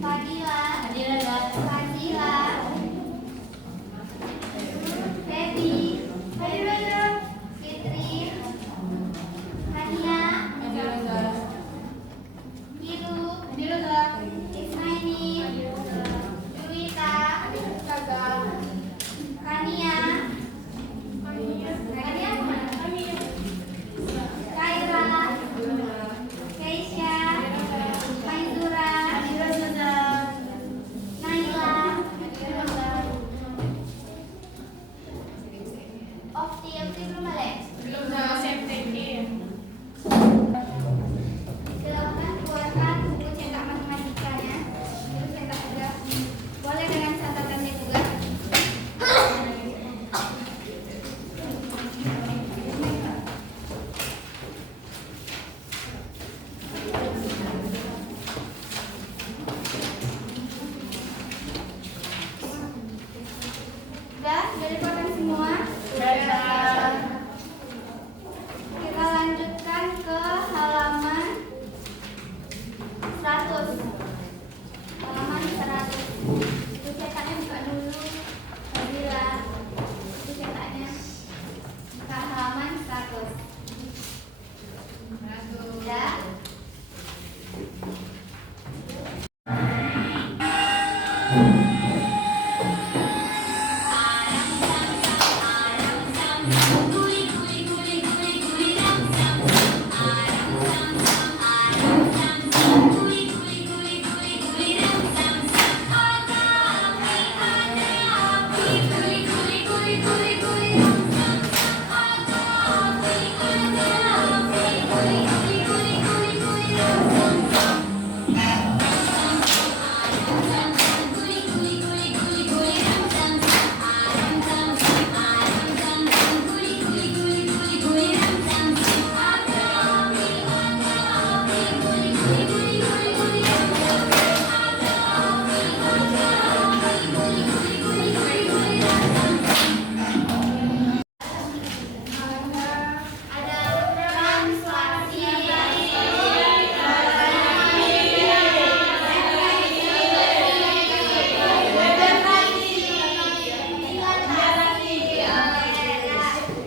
Fadila, Fadila, Feby, Fitri, Hania, Gilu, Ismaini, Juwita, Kania, Kaira, Keisha, Maizura, Naila, Okti belum balik? Silakan keluarkan buku cetak matematikanya. Terus cetak juga. Boleh dengan catatannya juga. Udah dilimpahkan semua. Kita lanjutkan ke halaman 100. Halaman 100. Itu cetaknya buka dulu. Fadila. Itu cetaknya. Buka halaman 100. Udah.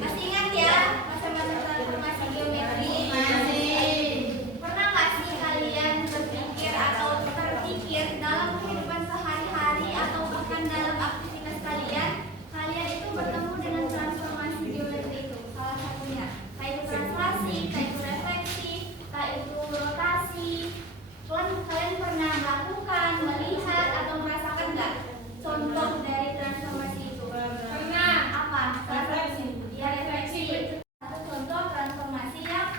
Masih ingat ya masa-masa transformasi geometri? Pernah nggak sih kalian berpikir atau terpikir dalam kehidupan sehari-hari atau bahkan dalam aktivitas kalian itu bertemu dengan transformasi geometri itu? Salah satunya, kayak itu translasi, kayak itu refleksi, kayak itu rotasi. Kalian pernah melakukan, melihat atau merasakan nggak contoh dari transformasi itu? Pernah. Apa? Refleksi. Ya, refleksi. Satu contoh transformasi yang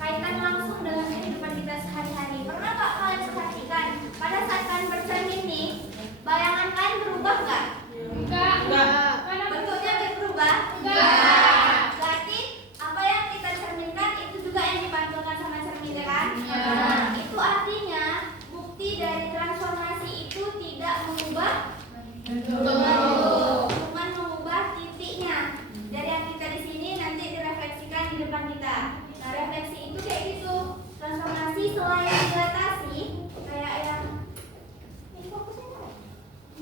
kaitan langsung dengan kehidupan kita sehari-hari. Pernah nggak kalian perhatikan pada saat kalian bercermin nih, bayangan kalian berubah nggak? Enggak. Bentuknya berubah? Berarti apa yang kita cerminkan itu juga yang dipantulkan sama cermin, kan? Itu artinya bukti dari transformasi itu tidak mengubah cuma mengubah titiknya. Dari yang kita di sini nanti direfleksikan di depan kita. Nah, refleksi itu kayak gitu. Transformasi selain dilatasi, kayak yang ini fokusnya nggak?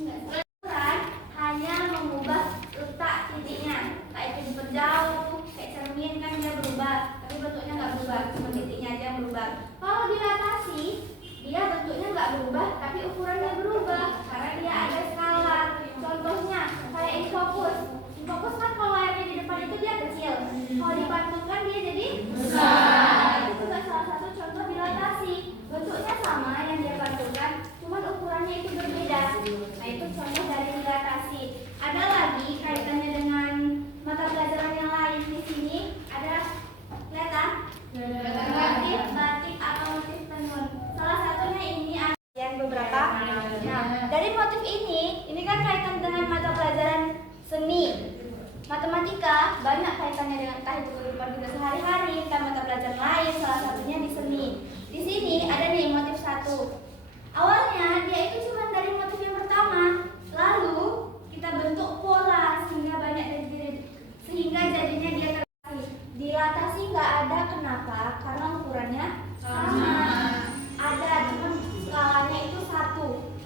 Enggak. Hanya mengubah letak titiknya. Kayak itu berjauh, kayak cermin kan dia berubah, tapi bentuknya nggak berubah, cuma titiknya aja yang berubah. Kalau dilatasi, dia bentuknya nggak berubah, tapi ukurannya berubah karena dia ada skala. Contohnya kayak infokus. Infokus kan kalau layarnya di depan itu dia kecil, kalau dipantulkan dia jadi besar. Itu juga salah satu contoh dilatasi. Bentuknya sama yang dia pantulkan, cuma ukurannya itu berbeda. Nah, itu contoh dari dilatasi. Ada lagi kaitannya dengan mata pelajaran yang lain. Di sini ada kelihatan batik atau motif tenun. Salah satunya ini ada beberapa. Nah, dari motif ini kan kaitan dengan mata pelajaran seni. Matematika banyak kaitannya dengan entah itu kehidupan kita sehari-hari, entah mata pelajaran lain, salah satunya di seni. Di sini ada nih motif satu. Awalnya dia itu cuma dari motif yang pertama, lalu kita bentuk pola sehingga jadinya dia terlatasi. Dilatasi nggak ada, kenapa? Karena ukurannya sama. Ada, cuma skalanya itu 1.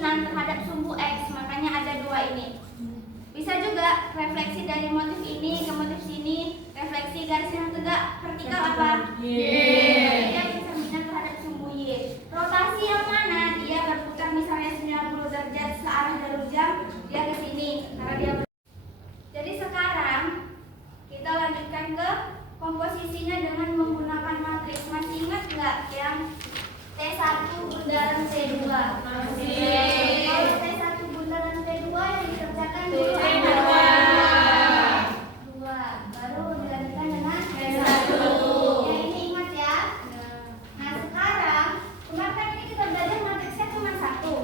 dominan terhadap sumbu X, makanya ada 2 ini. Bisa juga refleksi dari motif ini ke motif sini, refleksi garis yang tegak vertikal apa? Dia bercerminan terhadap sumbu Y. Rotasi yang mana? Dia berputar misalnya 90 derajat searah jarum jam, dia ke sini karena dia. Jadi sekarang kita lanjutkan ke komposisinya dengan menggunakan matriks. Masih ingat nggak yang T1 bundaran T2? Kalau T1 bundaran T2 yang dikerjakan dulu adalah 2, baru dilanjutkan dengan T1. Ya, ini ingat ya. Nah sekarang kemarin kan ini kita belajar matriksnya cuma satu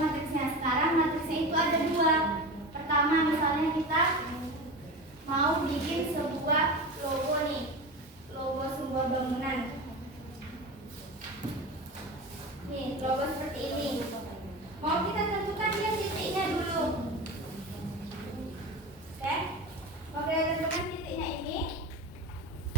matriksnya. Sekarang matriksnya itu ada 2. Pertama misalnya kita mau bikin sebuah logo nih, logo sebuah bangunan. Nih, logo seperti ini. Mau kita tentukan dia titiknya dulu. Oke? Mau kita tentukan titiknya ini.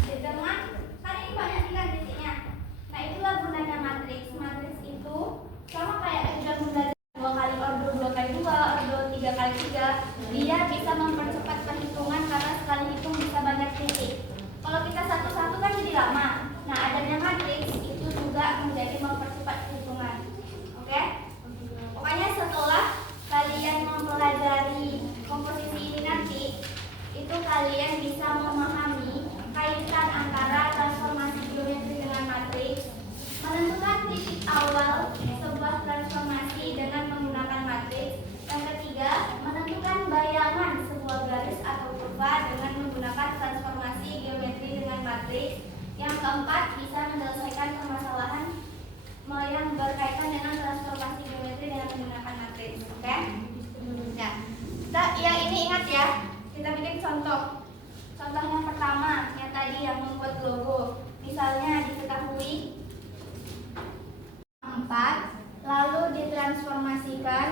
Dengan kan ini banyak tinggal titiknya. Nah, itulah gunanya matriks. Matriks itu sama kayak rujukan bundar 2 kali ordo 2 kali 2, ordo 3 kali 3. Dia bisa mempercepat perhitungan karena sekali hitung bisa banyak titik. Kalau kita satu-satu kan jadi lama. Nah, adanya matriks itu juga menjadi mempercepat perhitungan. Oke? Pokoknya setelah kalian mempelajari komposisi ini nanti, itu kalian bisa memahami kaitan antara transformasi geometri dengan matriks, menentukan titik awal sebuah transformasi dengan menggunakan matriks. Yang ketiga, menentukan bayangan sebuah garis atau kurva dengan menggunakan transformasi geometri dengan matriks. Yang keempat, bisa menyelesaikan permasalahan yang berkaitan dengan transformasi geometri dengan menggunakan matriks. Oke? Nah, yang ini ingat ya. Kita bikin contoh. Contoh yang pertama, yang tadi yang membuat logo. Misalnya diketahui 4, lalu ditransformasikan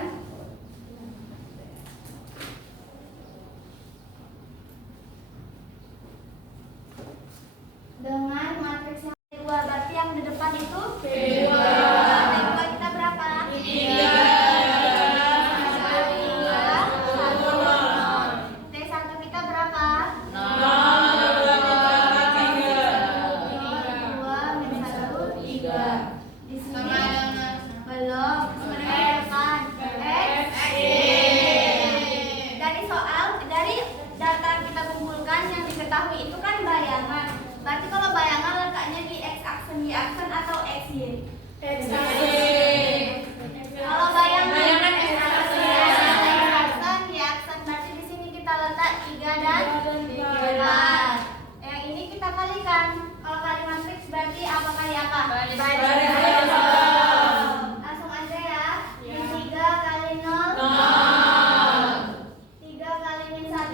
dengan matriks yang P2. Berarti yang di depan itu P2. P2 kita berapa? 3. T1 kita berapa? 0. Itu kan bayangan. Berarti kalau bayangan letaknya di x aksen, y aksen atau x y? X aksen. Kalau bayangan x aksen, y aksen, berarti di sini kita letak 3 dan 4. Yang ini kita kalikan. Kalau kali matriks berarti apa kali apa? Langsung aja ya. 3 kali 0. 3 kali min 1.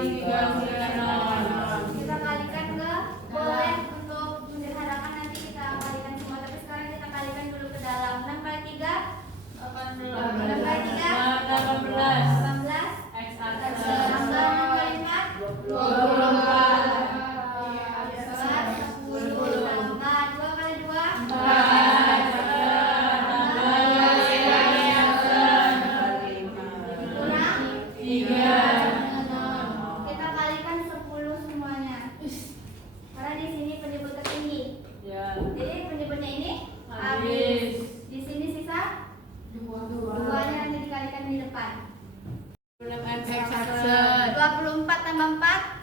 Kita kalikan ke boleh untuk menyederhanakan nanti kita kalikan semua, tapi sekarang kita kalikan dulu ke dalam. 6 kali 3 6 kali 3 18 tambah 6 kali 4 24 10 tambah 2 kali 2 kita kalikan 10 semuanya. Karena di sini penyebut tertinggi. Jadi penyebutnya ini habis. Di sini sisa 2-nya nanti dikalikan di depan. 24 tambah 4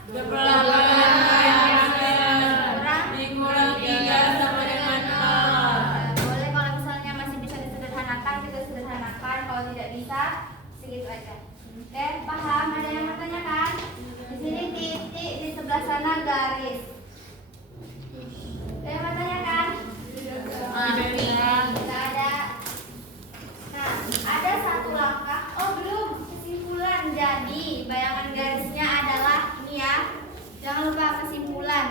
kurang 3 sama dengan 0. Boleh kalau misalnya masih bisa disederhanakan, kita sederhanakan. Kalau tidak bisa, segitu aja. Oke, paham? Ada yang bertanyakan? Di sini titik, di sebelah sana garis. Ada yang bertanyakan? Tidak ada. Nah, ada satu langkah. Oh, belum. Kesimpulan. Jadi, bayangan garisnya adalah ini ya. Jangan lupa kesimpulan.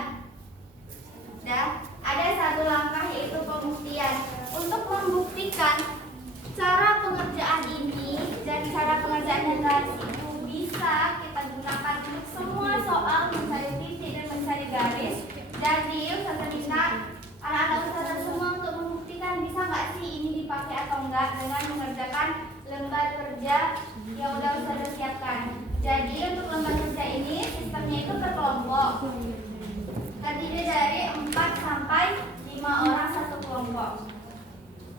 Ada satu langkah yaitu pembuktian. Untuk membuktikan cara pengerjaan ini dan cara pengerjaan garis itu bisa kita gunakan untuk semua soal mencari titik dan mencari garis. Jadi Ustazah minta anak-anak Ustazah semua untuk membuktikan bisa nggak sih ini dipakai atau enggak dengan mengerjakan lembar kerja yang udah Ustazah siapkan. Jadi untuk lembar kerja ini sistemnya itu per kelompok. Terdiri dari 4 sampai 5 orang satu kelompok.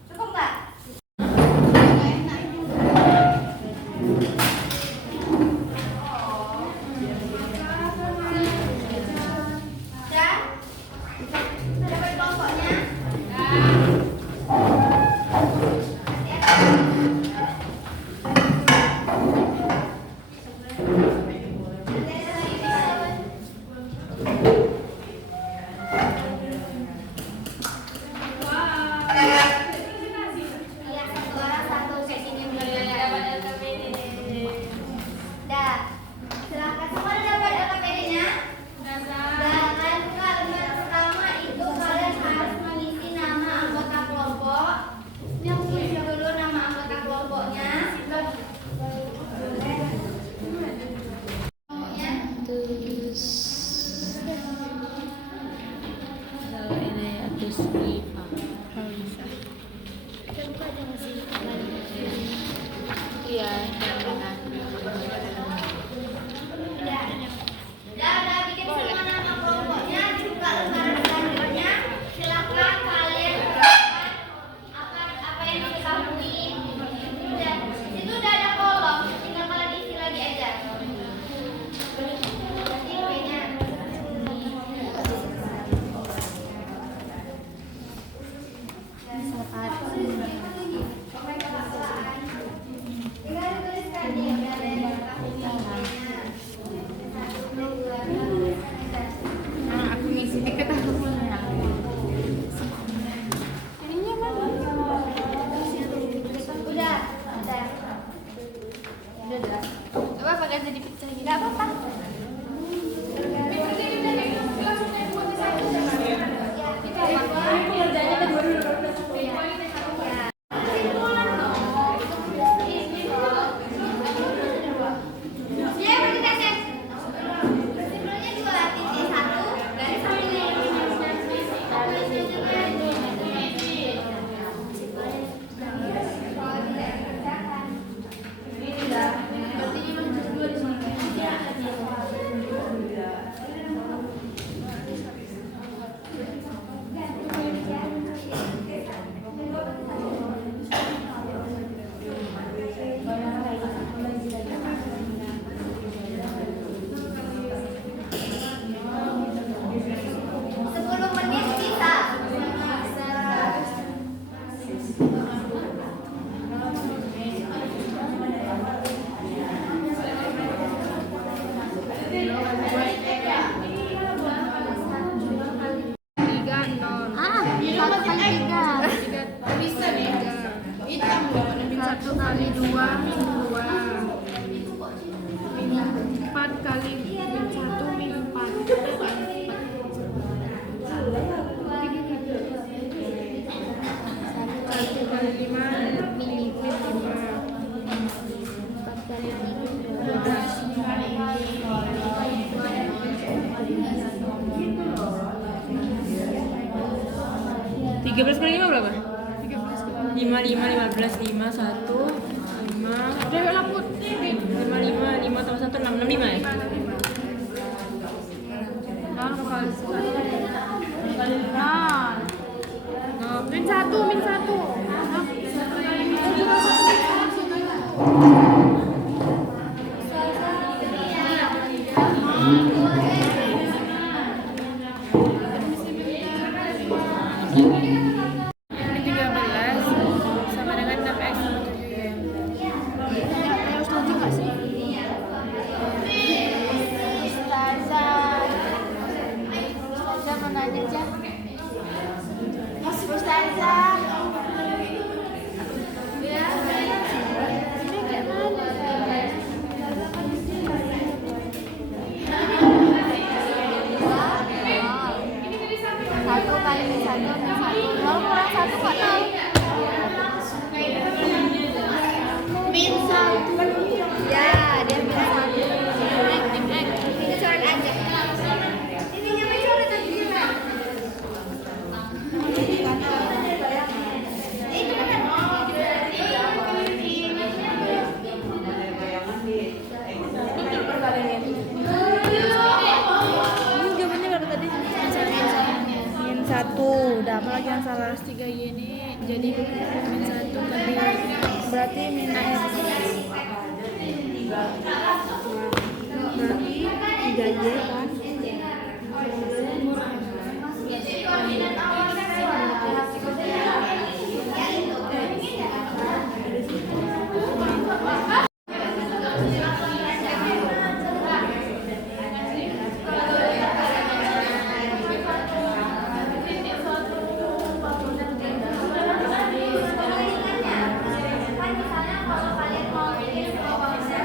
Cukup nggak? Kali 2 2 4 kali 13 kali 5 berapa? 13 kali 5, 5, 15, 5, 1, 5, udah yuk laput 5, 5, 5 tambah 1, 6, 6, 5 ya? nah kali nah min 1 min 1 Min 13 sama dengan 6x sama 7y. Ayo setuju nggak sih? Ustazah mau nanya aja. Ustazah. Satu kali min satu. Kalau kurang satu kok tahu? Min satu. Ya, dia min satu. Ini coret aja. Ini nyampe coret aja gimana? Itu benar. Ini jawabannya berapa tadi? Min 1. Udah apa lagi yang salah? 3y ini jadi min 1 kali berarti min x. Berarti 3y kan? Kan misalnya kalau kalian mau bikin sebuah konsep,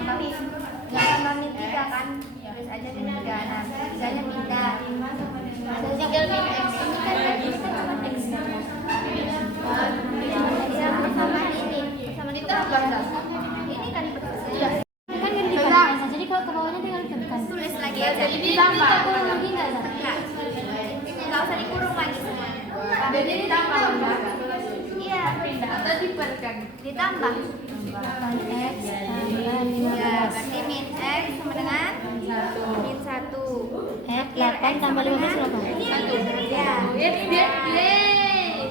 tambah min 3 kan, terus aja min 3. Nah, 3-nya pindah. Tinggal min x ini kan cuma x. Sama ini ditambah. Ini kan Kan ganti kan. Jadi kalau ke bawahnya tinggal ditekan. tulis lagi aja. Jadi ditambah. Kurang lagi enggak, Zah? Enggak. Enggak usah dikurung lagi semuanya. Jadi ditambah. Iya, Atau diperkan. ditambah. Tambah X tambah Ya, 15. berarti min x sama dengan min 1. X 8 tambah 15 berapa? Ya.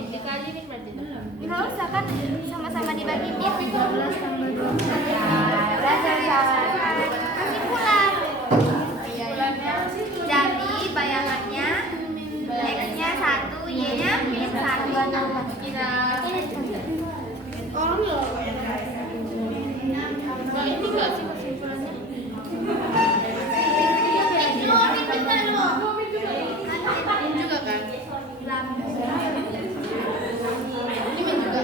Dikali nih berarti. Enggak usah kan sama-sama dibagi min. 12 tambah 12. Kesimpulan. Jadi bayangannya x-nya 1, y-nya min 1. Ini enggak sih kesimpulannya? Ini juga kan? Ini min juga.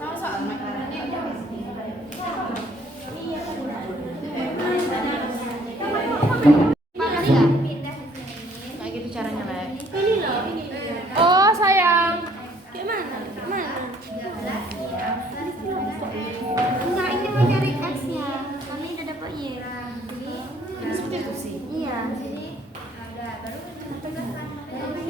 Sama-sama. Pindah ke sini. Kayak gitu caranya, Le. Oh, sayang. Enggak, ini mau cari x-nya. Kami udah dapat y. Ini seperti itu sih. Iya. Jadi ada baru tegaskan. Kalau udah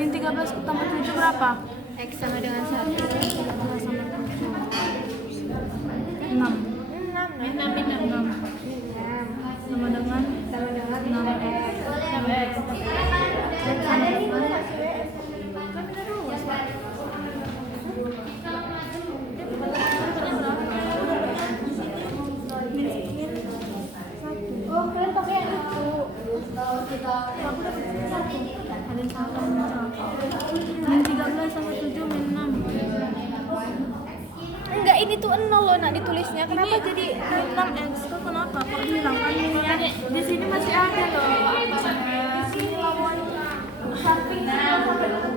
Min 13 tambah 7 berapa? X sama dengan 1, 13 sama 7. 6. 6. Sama dengan 6x. Oh, kalian pakai yang itu. Min 13 sama 7 min 6. Enggak, ini tuh 0 loh nak ditulisnya. Kenapa jadi 6x? Kok kenapa? Kok dihilangkan minnya? Di sini masih ada loh. Di sini lawan samping sama dengan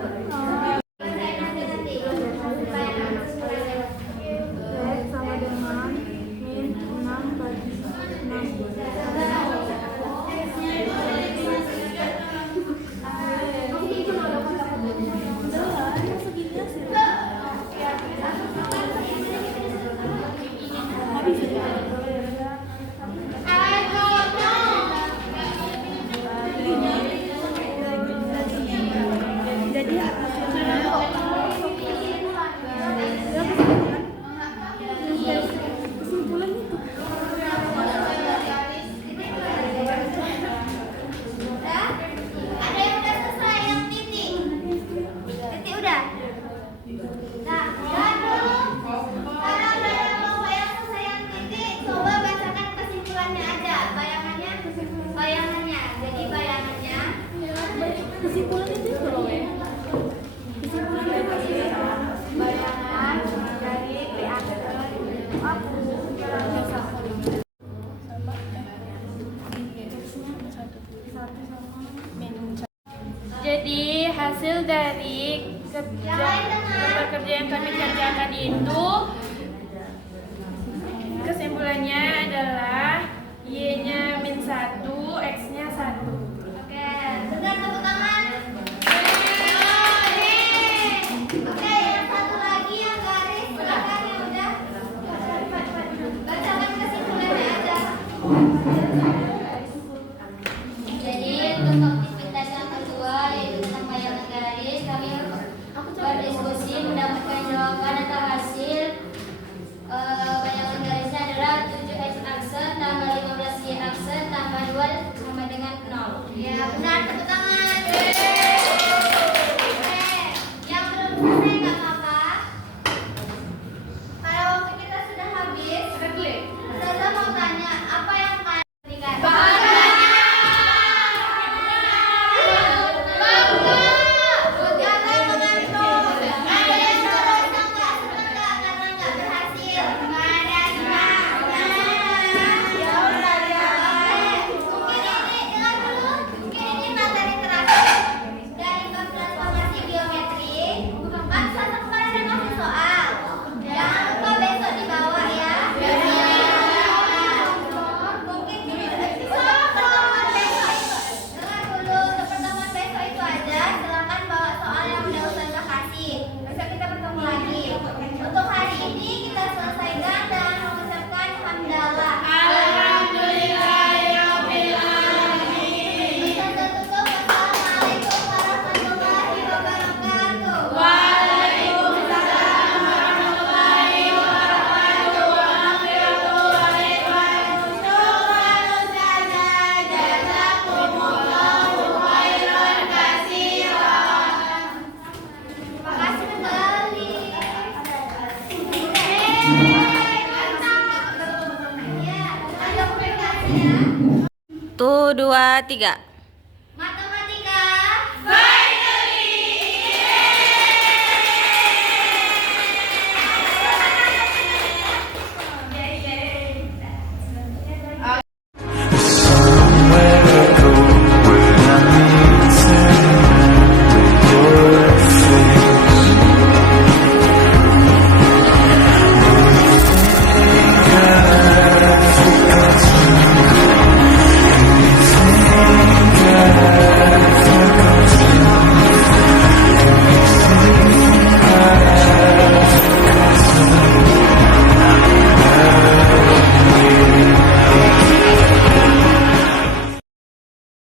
min 6 bagi 6. Jadi hasilnya kesimpulan itu. Ada yang udah selesai yang titik? Titik udah? Nah, lalu kalau ada kelompok yang selesai yang titik, coba bacakan kesimpulannya aja. Bayangannya. Jadi bayangannya. Kesimpulan itu loh ya. Bayangan dari reaktor aku. Jadi hasil dari kerja yang kami kerjakan itu kesimpulannya adalah Y-nya min 1, X-nya 1. Oke, sebentar tepuk tangan. Oke, yang satu lagi yang garis silakan yang udah. Bacakan kesimpulannya aja. Jadi untuk aktivitas yang kedua yaitu tentang bayangan garis, kami berdiskusi mendapatkan jawaban atau hasil bayangan garisnya adalah 7x akse tambah 15y akse tambah 2 sama dengan 0. Ya benar, tepuk tangan. Yang belum selesai nggak apa-apa. Kalau waktu kita sudah habis, saya mau tanya apa yang kalian berikan? Untuk hari ini kita selesaikan dan mengucapkan hamdalah. Kita tutup. Wassalamualaikum warahmatullahi wabarakatuh. Terima kasih kembali. Tuh, 2, 3. Matematika.